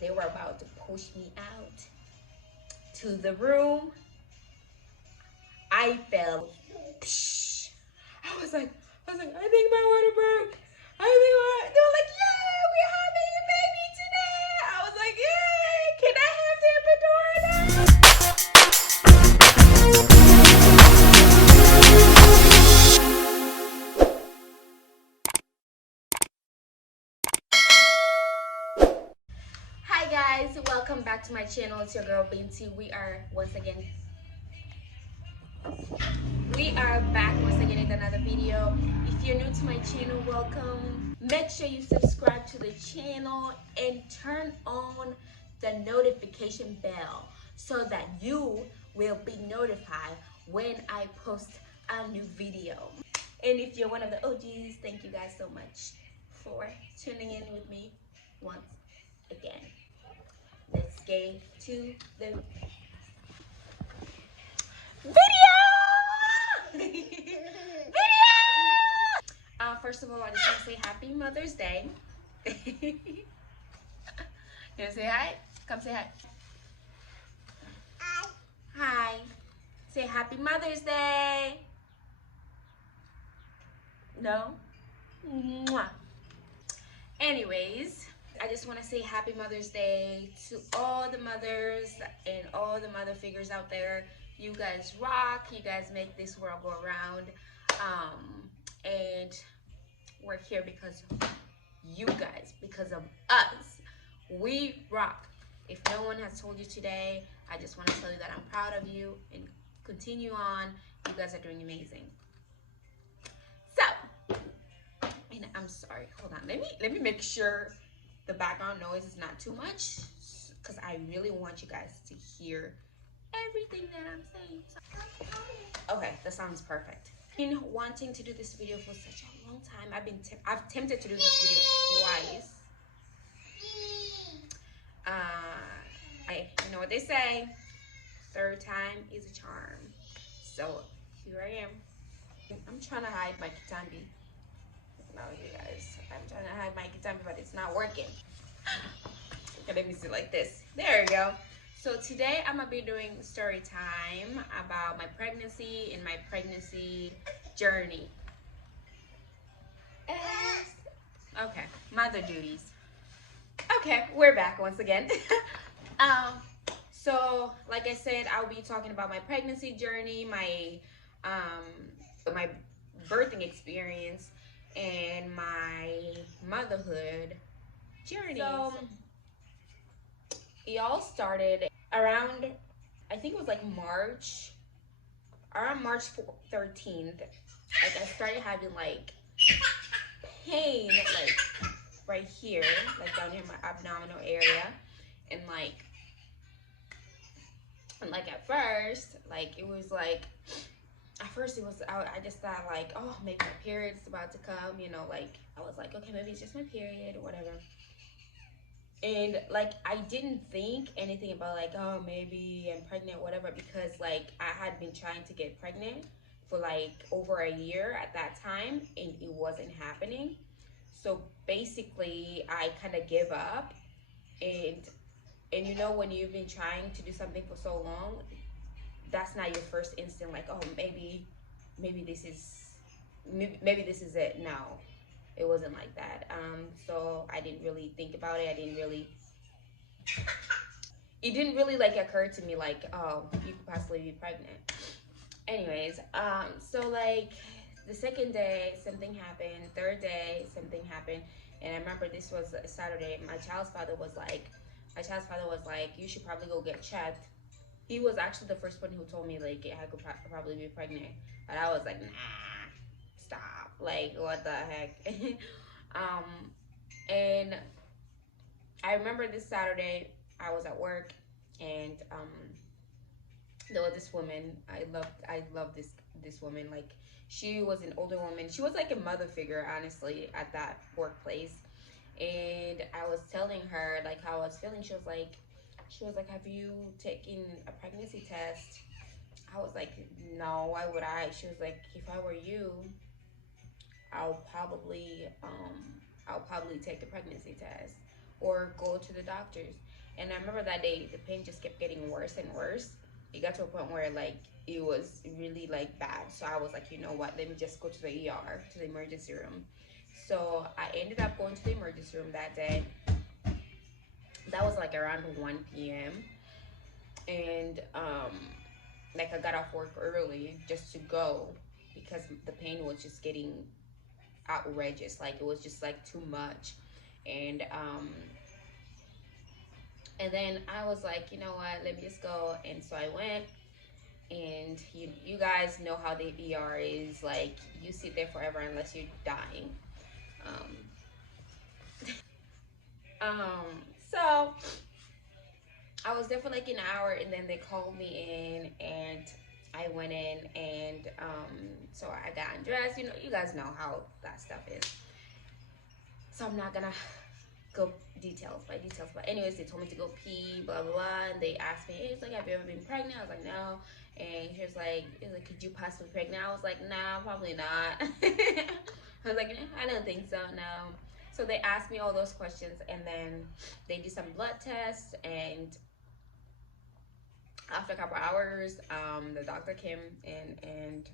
they were about to push me out to the room. I fell. Psh. I think my water broke. They were like, yeah, we're having a baby today. I was like, yay, can I have the epidural now? Hi guys, welcome back to my channel. It's your girl Binti. We are back once again with another video. If you're new to my channel, welcome. Make sure you subscribe to the channel and turn on the notification bell so that you will be notified when I post a new video. And if you're one of the OGs, thank you guys so much for tuning in with me once again. Let's get to the video. First of all, I just want to say Happy Mother's Day. You want to say hi? Come say hi. Hi. Say Happy Mother's Day. No? Mwah. Anyways, I just want to say Happy Mother's Day to all the mothers and all the mother figures out there. You guys rock. You guys make this world go around. And we're here because of you guys, because of us. We rock. If no one has told you today, I just want to tell you that I'm proud of you and continue on. You guys are doing amazing. So, and I'm sorry, hold on. Let me make sure the background noise is not too much, because I really want you guys to hear everything that I'm saying. Okay, that sounds perfect. I've been wanting to do this video for such a long time. I've tempted to do this video twice. You know what they say, third time is a charm. So here I am. I'm trying to hide my kitambi. No, you guys, I'm trying to hide my kitambi, but it's not working. Okay, let me see like this. There we go. So today I'm gonna be doing story time about my pregnancy and my pregnancy journey. Okay, mother duties. Okay, we're back once again. So like I said, I'll be talking about my pregnancy journey, my birthing experience, and my motherhood journey. So it all started around, I think it was like around March 13th. Like I started having like pain, like right here, like down here in my abdominal area, and at first, like it was like, at first it was, I just thought like, oh, maybe my period's about to come, you know, like I was like, okay, maybe it's just my period or whatever. And like I didn't think anything about like, oh, maybe I'm pregnant, whatever, because like I had been trying to get pregnant for like over a year at that time, and it wasn't happening. So basically I kind of give up. And you know, when you've been trying to do something for so long, that's not your first instinct like, oh, maybe this is it. No, it wasn't like that. So I didn't really think about it. It didn't really like occur to me like, oh, you could possibly be pregnant. Anyways, so like the second day something happened, third day something happened, and I remember this was a Saturday. My child's father was like, you should probably go get checked. He was actually the first one who told me like I could probably be pregnant, but I was like, nah, stop, like what the heck. um and I remember this Saturday I was at work, and there was this woman. I loved this woman. Like, she was an older woman. She was like a mother figure, honestly, at that workplace. And I was telling her like how I was feeling. She was like, have you taken a pregnancy test? I was like, no, why would I? She was like, if I were you, I'll probably I'll probably take a pregnancy test. or go to the doctors. And I remember that day the pain just kept getting worse and worse. It got to a point where like it was really like bad. So I was like, you know what? Let me just go to the ER, to the emergency room. So I ended up going to the emergency room that day. That was like around 1 p.m. And like I got off work early just to go because the pain was just getting outrageous. Like it was just like too much. And and then I was like, you know what, let me just go. And so I went. And you guys know how the ER is. Like you sit there forever unless you're dying. um so I was there for like an hour, and then they called me in, and I went in, and so I got undressed. You know, you guys know how that stuff is. So I'm not gonna go details by details, but anyways, they told me to go pee, blah blah blah. And they asked me, hey, it's like, have you ever been pregnant? I was like, no. And he was like, could you possibly be pregnant? I was like, nah, probably not. I was like, I don't think so, no. So they asked me all those questions, and then they did some blood tests, and after a couple hours, the doctor came in, and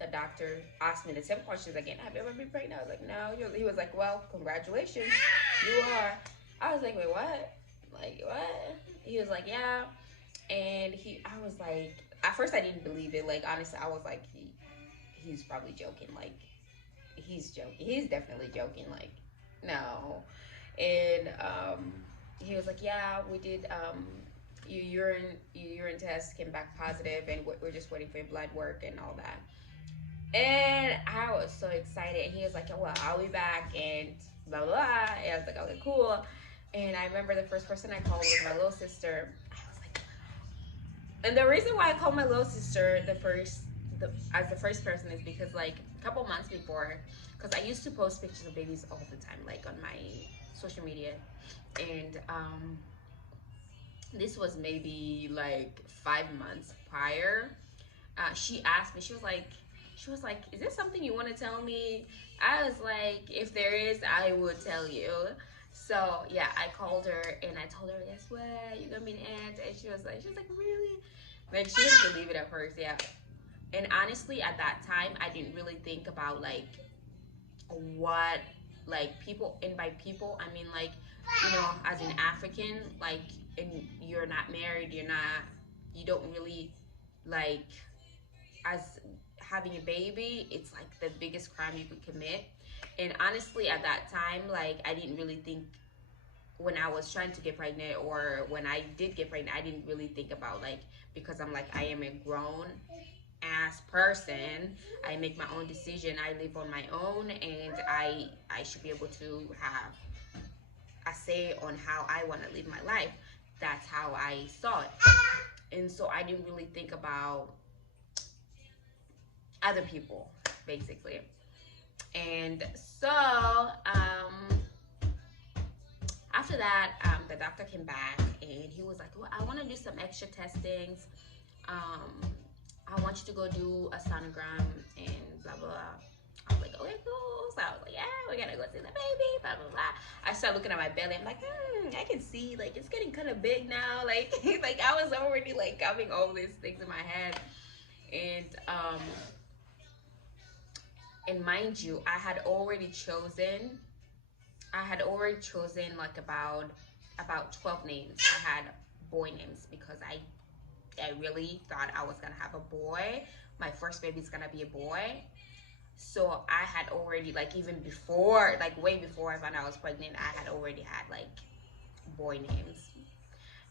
the doctor asked me the same questions again. Have you ever been pregnant? I was like, no. He was like, well, congratulations, you are. I was like, wait, what? Like, what? He was like, yeah. And I was like, at first I didn't believe it. Like, honestly, I was like, he's probably joking. Like, he's joking. He's definitely joking. Like, no. And he was like, yeah, we did your urine test came back positive, and we're just waiting for your blood work and all that. And I was so excited. And he was like, oh, well, I'll be back, and blah, blah, blah. And I was like, okay, cool. And I remember the first person I called was my little sister. I was like, and the reason why I called my little sister as the first person is because like a couple months before, because I used to post pictures of babies all the time, like on my social media. And this was maybe like 5 months prior. She asked me, she was like, is there something you want to tell me? I was like, if there is, I would tell you. So yeah, I called her and I told her, guess what, you're gonna be an aunt. And she was like, really? Like, she didn't believe it at first. Yeah. And honestly, at that time, I didn't really think about like what, like, people, and by people I mean like, you know, as an African, like, and you're not married, you don't really like, as having a baby, it's like the biggest crime you could commit. And honestly, at that time, like, I didn't really think, when I was trying to get pregnant, or when I did get pregnant, I didn't really think about like, because I'm like, I am a grown ass person, I make my own decision, I live on my own, and I should be able to have a say on how I want to live my life. That's how I saw it. And so I didn't really think about other people, basically. And so after that, the doctor came back, and he was like, well, I want to do some extra testings. I want you to go do a sonogram and blah blah blah. I was like, okay, cool. So I was like, yeah, we gotta go see the baby, blah blah blah. I started looking at my belly. I'm like, I can see, like, it's getting kind of big now. Like, like, I was already like having all these things in my head. And mind you, I had already chosen like about 12 names. I had boy names because I really thought I was gonna have a boy. My first baby's gonna be a boy. So I had already, like, even before, like way before I found out I was pregnant, I had already had like boy names.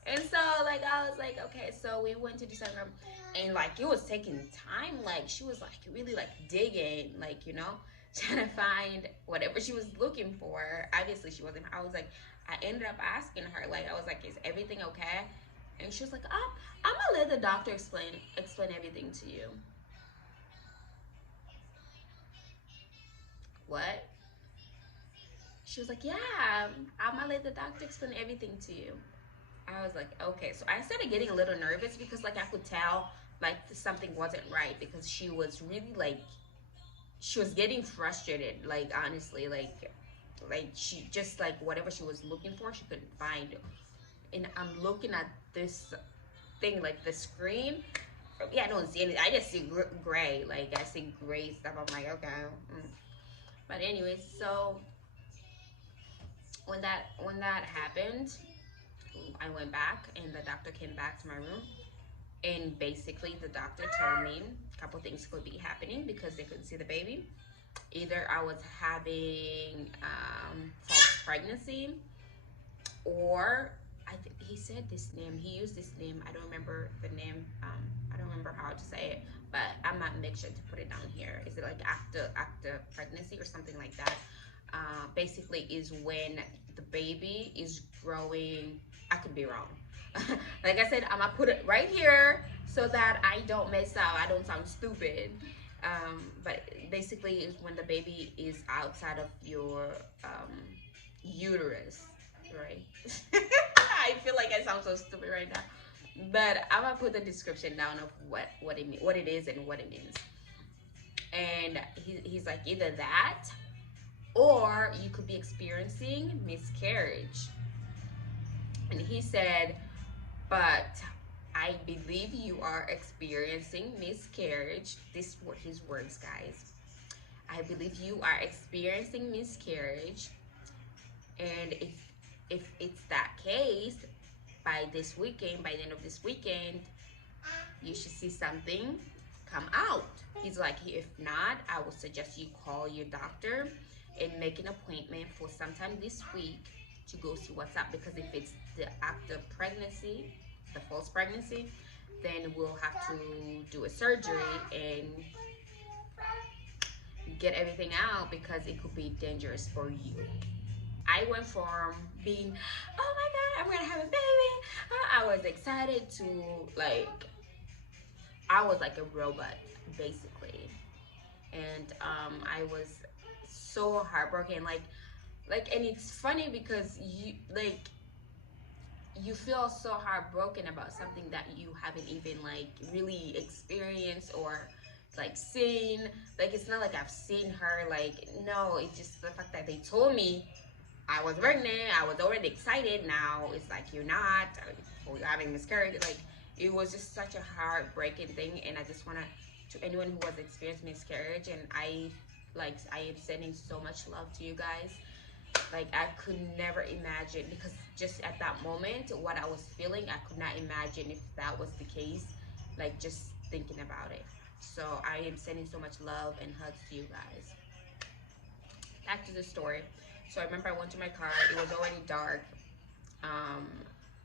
And so, like, I was like, okay, so we went to December, and like, it was taking time. Like, she was like really like digging, like, you know, trying to find whatever she was looking for. Obviously she wasn't. I was like, I ended up asking her, like, I was like, is everything okay? And she was like, I'm gonna let the doctor explain everything to you. What? She was like, yeah, I'm gonna let the doctor explain everything to you. I was like, okay. So I started getting a little nervous because, like, I could tell like something wasn't right, because she was really like, she was getting frustrated, like, honestly, like, Like she just like whatever she was looking for, she couldn't find. And I'm looking at this thing, like the screen. Yeah, I don't see anything. I just see gray. Like I see gray stuff. I'm like, okay. But anyways, so when that happened, I went back, and the doctor came back to my room, and basically the doctor told me a couple things could be happening because they couldn't see the baby. Either I was having false pregnancy, or he said this name. He used this name. I don't remember the name. I don't remember how to say it, but I might make sure to put it down here. Is it like after pregnancy or something like that? Basically, is when the baby is growing. I could be wrong. Like I said, I'm gonna put it right here so that I don't mess up. I don't sound stupid. But basically, is when the baby is outside of your uterus, right? I feel like I sound so stupid right now, but I'm gonna put the description down of what it is and what it means. And he's like, either that, or you could be experiencing miscarriage. And he said, but I believe you are experiencing miscarriage. These were his words, guys. I believe you are experiencing miscarriage, and if it's that case, by this weekend, by the end of this weekend, you should see something come out. He's like, if not, I would suggest you call your doctor and make an appointment for sometime this week to go see what's up. Because if it's the after pregnancy, the false pregnancy, then we'll have to do a surgery and get everything out because it could be dangerous for you. I went from being, oh my God, I'm gonna have a baby. I was excited to like, I was like a robot basically, and I was so heartbroken. And it's funny because you feel so heartbroken about something that you haven't even like really experienced or like seen. Like it's not like I've seen her. Like no, it's just the fact that they told me I was pregnant. I was already excited. Now it's like you're not, or you're having miscarriage. Like it was just such a heartbreaking thing, and I just wanna to anyone who has experienced miscarriage, and I am sending so much love to you guys. Like I could never imagine, because just at that moment, what I was feeling, I could not imagine if that was the case. Like just thinking about it. So I am sending so much love and hugs to you guys. Back to the story. So I remember I went to my car. It was already dark. Um,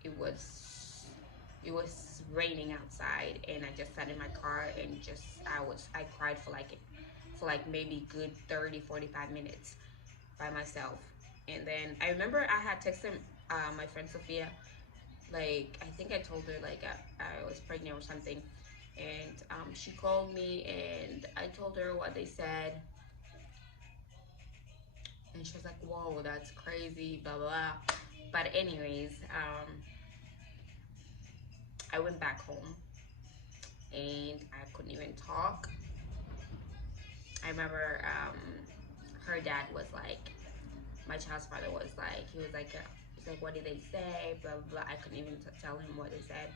it was it was raining outside, and I just sat in my car and I cried for like maybe good 30-45 minutes by myself. And then I remember I had texted my friend Sophia, like I think I told her like I was pregnant or something, and she called me and I told her what they said, and she was like, whoa, that's crazy, blah blah blah. But anyways, I went back home and I couldn't even talk. I remember her dad was like, my child's father was like, he's like, what did they say, blah blah blah. I couldn't even tell him what they said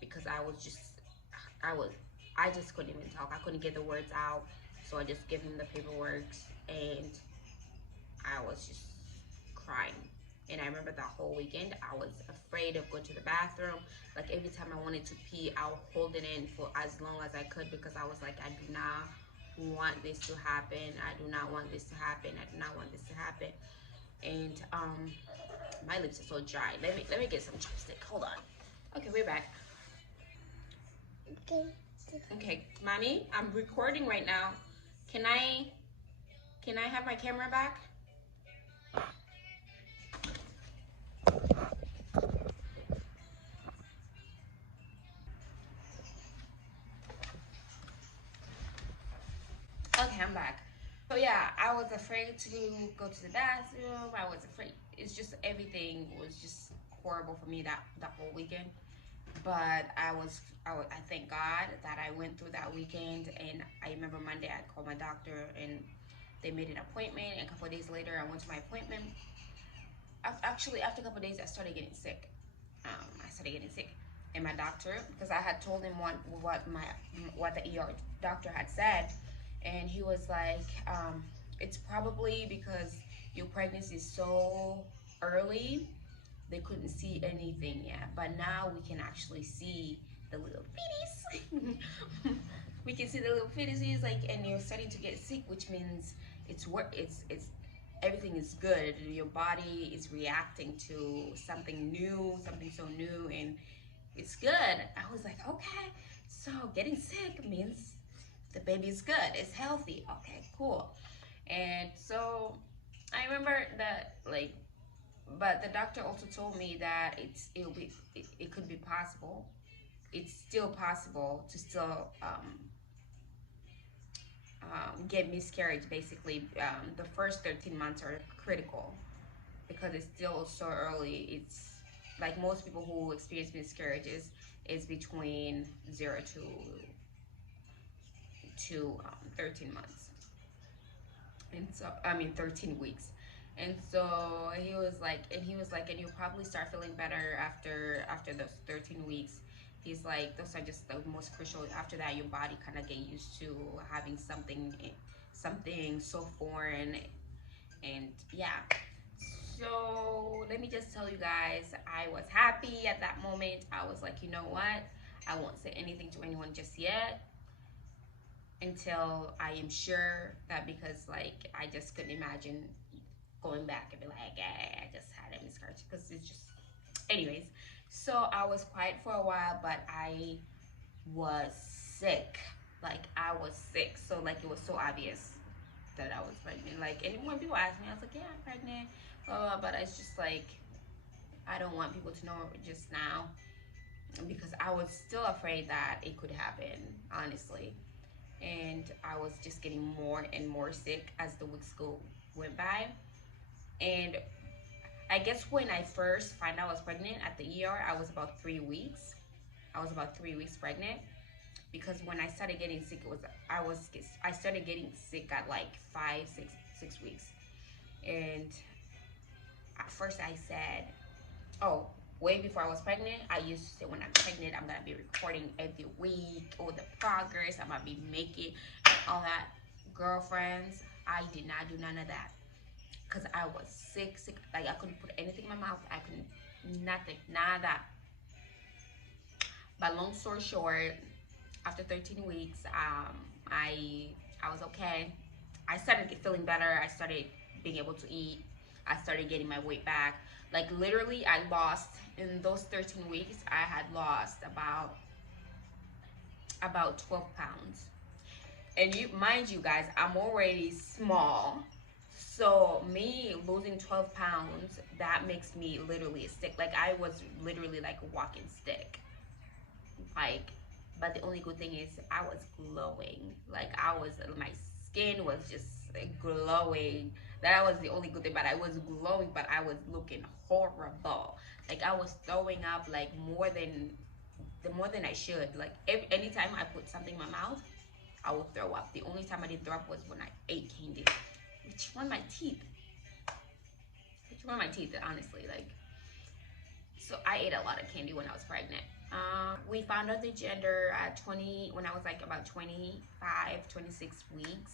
because I was I just couldn't even talk. I couldn't get the words out, so I just gave him the paperwork, and I was just crying. And I remember that whole weekend, I was afraid of going to the bathroom. Like every time I wanted to pee, I would hold it in for as long as I could because I was like, I do not want this to happen. I do not want this to happen. I do not want this to happen. And my lips are so dry. Let me get some chapstick. Hold on. Okay, we're back. Okay. Okay, mommy, I'm recording right now. Can I have my camera back? Okay, I'm back. So yeah, I was afraid to go to the bathroom. I was afraid. It's just everything was just horrible for me that whole weekend. But I thank God that I went through that weekend. And I remember Monday I called my doctor, and They made an appointment, and a couple of days later, I went to my appointment. Actually, after a couple of days, I started getting sick. And my doctor, because I had told him what the ER doctor had said, and he was like, it's probably because your pregnancy is so early, they couldn't see anything yet, but now we can actually see the little fetus. We can see the little fetuses, like, and you're starting to get sick, which means it's everything is good. Your body is reacting to something new, something so new, and it's good. I was like, okay, so getting sick means the baby's good, it's healthy. Okay, cool. And so I remember that, like, but the doctor also told me that it could be possible. It's still possible to still get miscarriage. Basically, the first 13 months are critical because it's still so early. It's like most people who experience miscarriages is between 0 to 13 months. And so, I mean, 13 weeks. And so and you'll probably start feeling better after those 13 weeks. He's like, those are just the most crucial. After that, your body kind of get used to having something so foreign. And yeah. So let me just tell you guys, I was happy at that moment. I was like, you know what? I won't say anything to anyone just yet until I am sure that, because like I just couldn't imagine going back and be like, hey, I just had a miscarriage, because it's just, anyways. So I was quiet for a while, but I was sick. Like I was sick, so like it was so obvious that I was pregnant. Like, and when people ask me, I was like, yeah, I'm pregnant, but it's just like I don't want people to know just now, because I was still afraid that it could happen, honestly. And I was just getting more and more sick as the weeks went by. And I guess when I first found out I was pregnant at the ER, I was about 3 weeks. I was about 3 weeks pregnant, because when I started getting sick, I started getting sick at like 6 weeks. And at first I said, oh, way before I was pregnant, I used to say, when I'm pregnant, I'm gonna be recording every week, all the progress I'm gonna be making, all that. Girlfriends, I did not do none of that, because I was sick. Like I couldn't put anything in my mouth. I couldn't, nothing, nada. But long story short, after 13 weeks, I was okay. I started feeling better. I started being able to eat. I started getting my weight back. Like literally, I lost, in those 13 weeks, I had lost about 12 pounds. And mind you guys, I'm already small. So me losing 12 pounds, that makes me literally a stick. Like I was literally like a walking stick. Like, but the only good thing is I was glowing. Like my skin was just glowing. That was the only good thing, but I was glowing, but I was looking horrible. Like I was throwing up like more than I should. Like anytime I put something in my mouth, I would throw up. The only time I didn't throw up was when I ate candy, which ruined my teeth. Honestly. Like, so I ate a lot of candy when I was pregnant. We found out the gender at when I was like about 25, 26 weeks.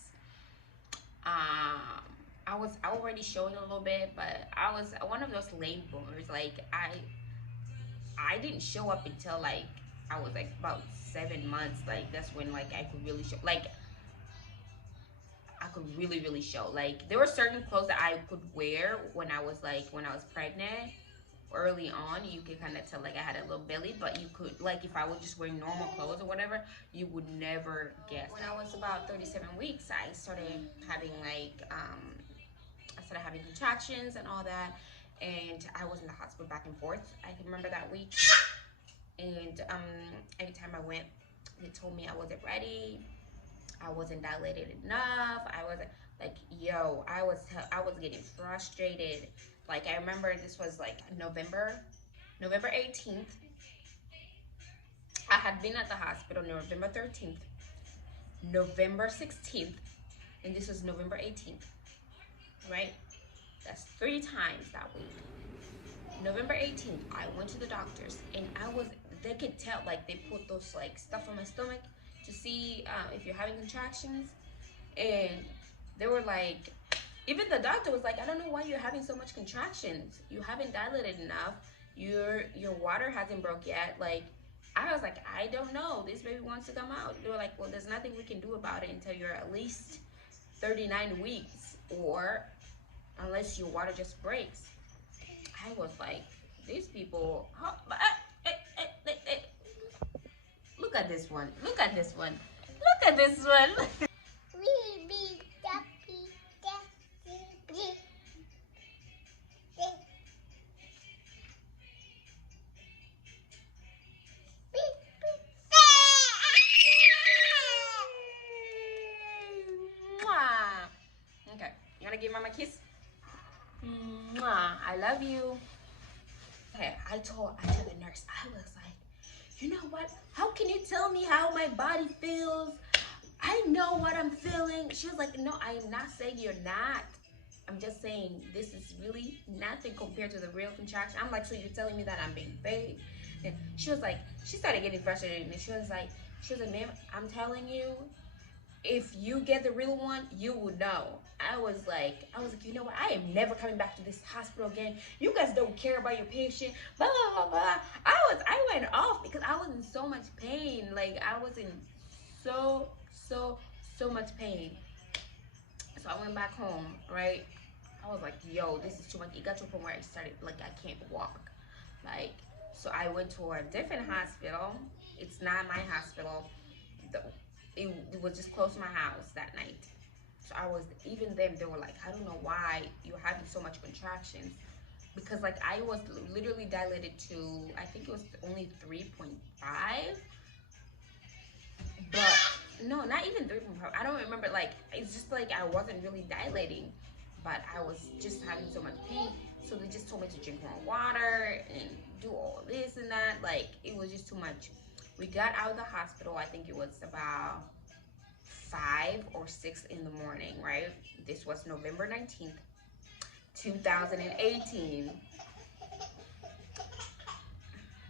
I was already showing a little bit, but I was one of those late bloomers. Like I didn't show up until like I was like about 7 months. Like that's when like I could really show. Like I could really show. Like there were certain clothes that I could wear when I was pregnant. Early on, you could kind of tell like I had a little belly, but you could, like, if I was just wearing normal clothes or whatever, you would never guess. When I was about 37 weeks, I started having contractions and all that, and I was in the hospital back and forth. I can remember that week, and anytime I went, they told me I wasn't ready, I wasn't dilated enough. I wasn't like, yo, I was getting frustrated. Like I remember this was like November 18th. I had been at the hospital November 13th, November 16th, and this was November 18th, right? That's 3 times that week. November 18th, I went to the doctors, and they could tell, like, they put those, like, stuff on my stomach to see if you're having contractions. And they were like, even the doctor was like, I don't know why you're having so much contractions. You haven't dilated enough. Your water hasn't broke yet. Like, I was like, I don't know. This baby wants to come out. They were like, well, there's nothing we can do about it until you're at least 39 weeks, or unless your water just breaks. I was like, these people, look at this one. Look at this one. Look at this one. Okay, you wanna give mama a kiss? Mwah. I love you. Okay, I told the nurse, I was like, you know what? How can you tell me how my body feels? I know what I'm feeling. She was like, no, I am not saying you're not. I'm just saying this is really nothing compared to the real contraction. I'm like, so you're telling me that I'm being fake? And she was like, she started getting frustrated, and she was like, ma'am, I'm telling you, if you get the real one, you would know. I was like, you know what? I am never coming back to this hospital again. You guys don't care about your patient. Blah blah blah blah. I went off because I was in so much pain. Like, I was in so much pain. So I went back home, right? I was like, yo, this is too much. It got to a point where I started, like, I can't walk. Like, so I went to a different hospital. It's not my hospital. It was just close to my house that night. So even them, they were like, I don't know why you're having so much contractions. Because, like, I was literally dilated to, I think it was only 3.5. But, no, not even 3.5. I don't remember, like, it's just like I wasn't really dilating. But I was just having so much pain. So they just told me to drink more water and do all this and that. Like, it was just too much. We got out of the hospital, I think it was about 5 or 6 in the morning, right? This was November 19th, 2018.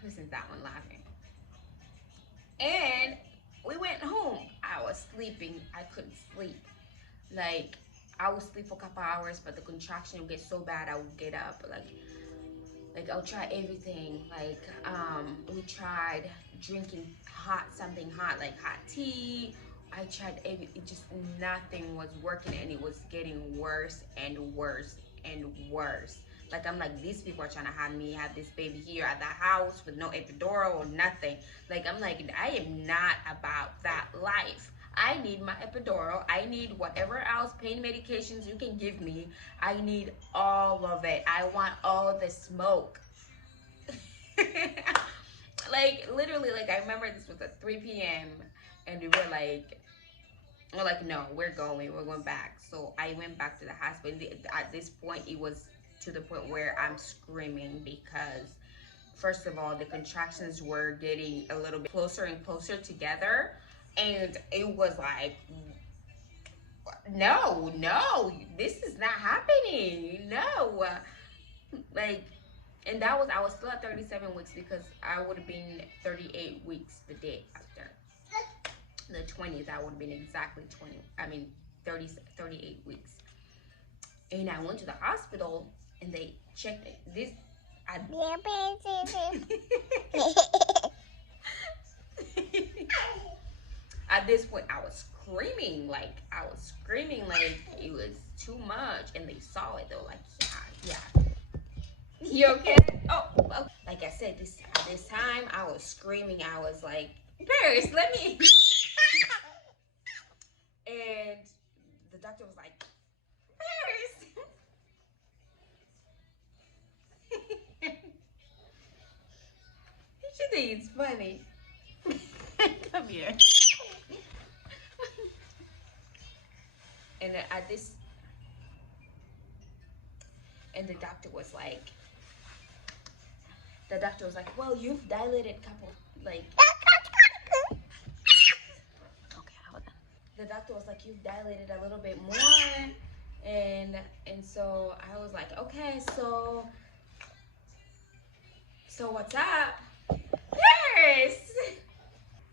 Listen to that one laughing. And we went home. I was sleeping. I couldn't sleep. Like, I would sleep for a couple hours, but the contraction would get so bad I would get up. Like I'll try everything. Like, we tried drinking something hot, like hot tea. I tried it just nothing was working, and it was getting worse and worse and worse. Like, I'm like, these people are trying to have me have this baby here at the house with no epidural or nothing. Like, I'm like, I am not about that life. I need my epidural. I need whatever else pain medications you can give me. I need all of it. I want all the smoke. Like, literally, like, I remember this was at 3 p.m. and we were like, no, we're going back. So I went back to the hospital. At this point, it was to the point where I'm screaming because, first of all, the contractions were getting a little bit closer and closer together. And it was like, no, this is not happening. No. Like, and I was still at 37 weeks because I would have been 38 weeks the day after. The 20th, I would have been exactly 38 weeks. And I went to the hospital and they checked this. At this point, I was screaming like it was too much, and they saw it. They were like, yeah. You okay? Oh, okay. Like I said, at this time, I was screaming. I was like, Paris, let me. And the doctor was like, Paris. She thinks it's funny. Come here. And the doctor was like, well, you've dilated couple, like, okay, hold on. the doctor was like, you've dilated a little bit more. And so I was like, okay, so what's up? Paris.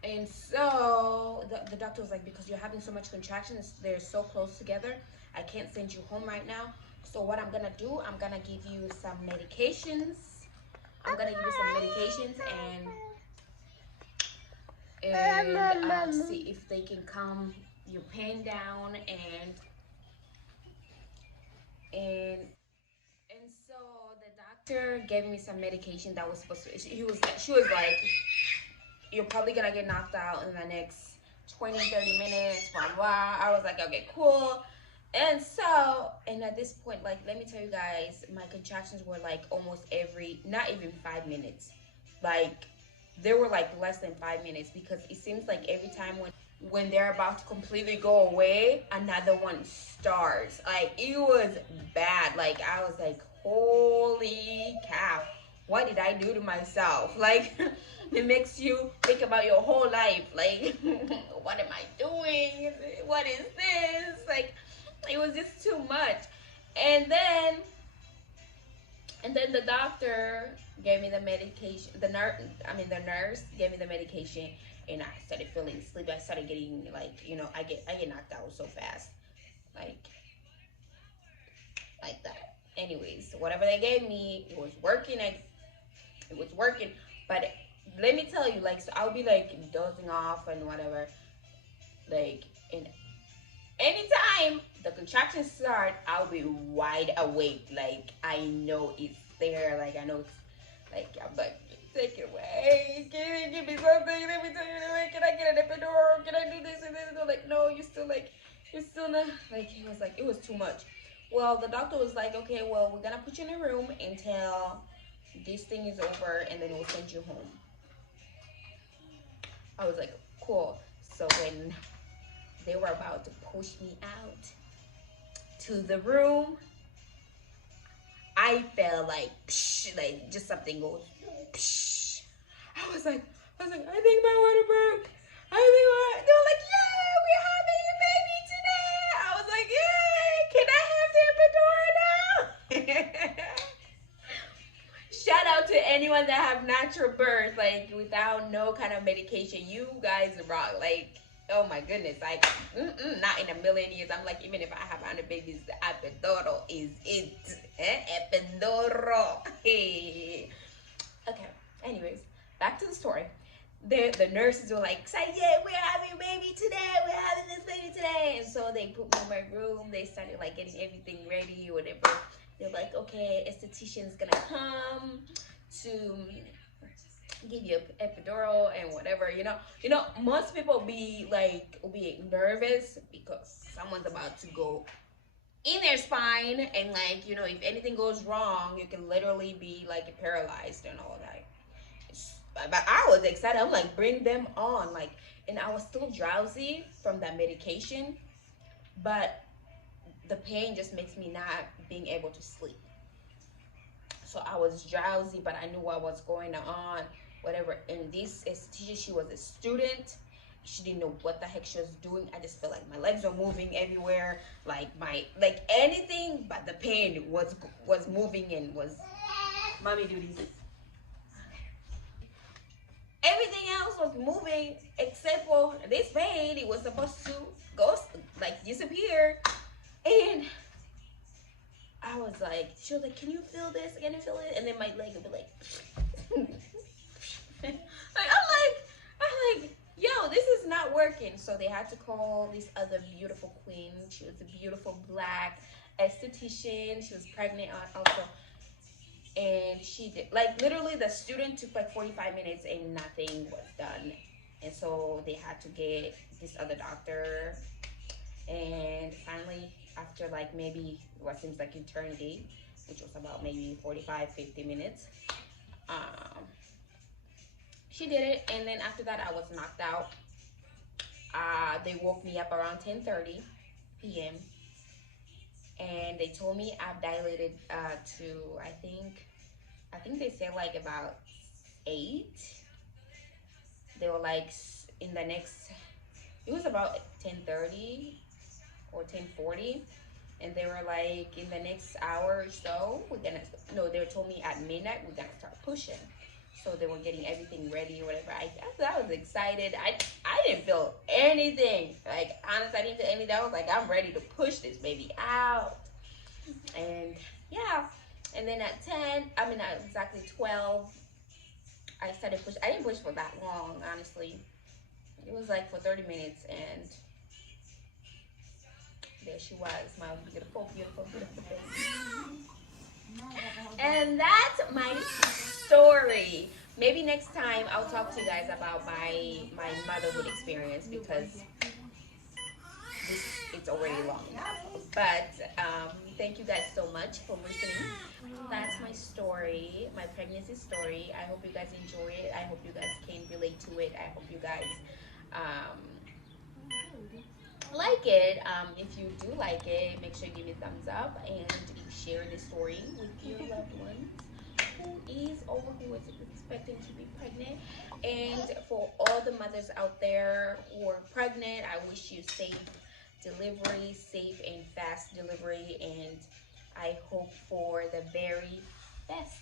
And so the doctor was like, because you're having so much contractions, they're so close together, I can't send you home right now. So what I'm gonna do, I'm gonna give you some medications. And see if they can calm your pain down. And so the doctor gave me some medication that was supposed to. She was like, you're probably gonna get knocked out in the next 20-30 minutes, blah blah. I was like, okay, cool. And at this point, like, let me tell you guys, my contractions were like almost not even 5 minutes. Like, they were like less than 5 minutes, because it seems like every time when they're about to completely go away, another one starts. Like, it was bad. Like, I was like, holy cow, what did I do to myself? Like, it makes you think about your whole life. Like, what am I doing? What is this? Like, it was just too much. And then the doctor gave me the medication. The nurse gave me the medication, and I started feeling sleepy. I started getting, like, I get knocked out so fast, like that. Anyways, whatever they gave me, it was working. It was working. But let me tell you, like, so I'll be like dozing off and whatever, like, and anytime the contractions start, I'll be wide awake. Like, I know it's there. Like, I know it's, like, I'm like, take it away. Give me something. Let me tell you, can I get an epidural? Can I do this and this? And they're like, no, you're still not. Like, it was too much. Well, the doctor was like, okay, well, we're gonna put you in a room until this thing is over, and then we'll send you home. I was like, cool. So when they were about to push me out to the room, I felt like, psh, like just something goes, psh. I was like, I think my water broke. They were like, yeah, we're having a baby today. I was like, yay, can I have the epidural now? Shout out to anyone that have natural birth, like, without no kind of medication. You guys rock. Like, oh my goodness, like, not in a million years. I'm like, even if I have 100 babies, the epidural is it. Epidural. Hey. Okay. Anyways, back to the story. The nurses were like, say, yeah, we're having a baby today. We're having this baby today. And so they put me in my room. They started, like, getting everything ready, whatever. They're like, okay, esthetician's gonna come to give you an epidural and whatever. Most people be nervous because someone's about to go in their spine, and, like, if anything goes wrong, you can literally be, like, paralyzed and all that. But I was excited. I'm like, bring them on. Like, and I was still drowsy from that medication, but the pain just makes me not being able to sleep. So I was drowsy, but I knew what was going on, whatever. And this esthetician, she was a student. She didn't know what the heck she was doing. I just felt like my legs were moving everywhere, like anything but the pain was moving and was mommy duties. Everything else was moving except for this pain. It was supposed to go, like, disappear. And I was like, she was like, can you feel this? Can you feel it? And then my leg would be like, I'm like, yo, this is not working. So they had to call this other beautiful queen. She was a beautiful black esthetician. She was pregnant also. And she did, like, literally the student took like 45 minutes and nothing was done. And so they had to get this other doctor. And finally, after, like, maybe what seems like eternity, which was about maybe 45-50 minutes, she did it. And then after that, I was knocked out. They woke me up around 10:30 p.m. and they told me I've dilated to, I think they said, like, about 8. They were like, in the next it was about 10:30 or 10:40, and they were like, in the next hour or so, we're gonna, no, they told me at midnight we're gonna start pushing. So they were getting everything ready or whatever. I was excited. I didn't feel anything. Like, honestly, I didn't feel anything. I was like, I'm ready to push this baby out. And yeah. And then at 10, I mean at exactly 12, I started pushing. I didn't push for that long, honestly. It was like for 30 minutes, and there she was, my beautiful, beautiful, beautiful baby. And that's my story. Maybe next time I'll talk to you guys about my motherhood experience, because it's already long enough. But thank you guys so much for listening. That's my story, my pregnancy story. I hope you guys enjoy it. I hope you guys can relate to it. I hope you guys um, like it. If you do like it, make sure you give me a thumbs up and you share this story with your loved ones who is expecting to be pregnant. And for all the mothers out there who are pregnant, I wish you safe delivery, safe and fast delivery, and I hope for the very best.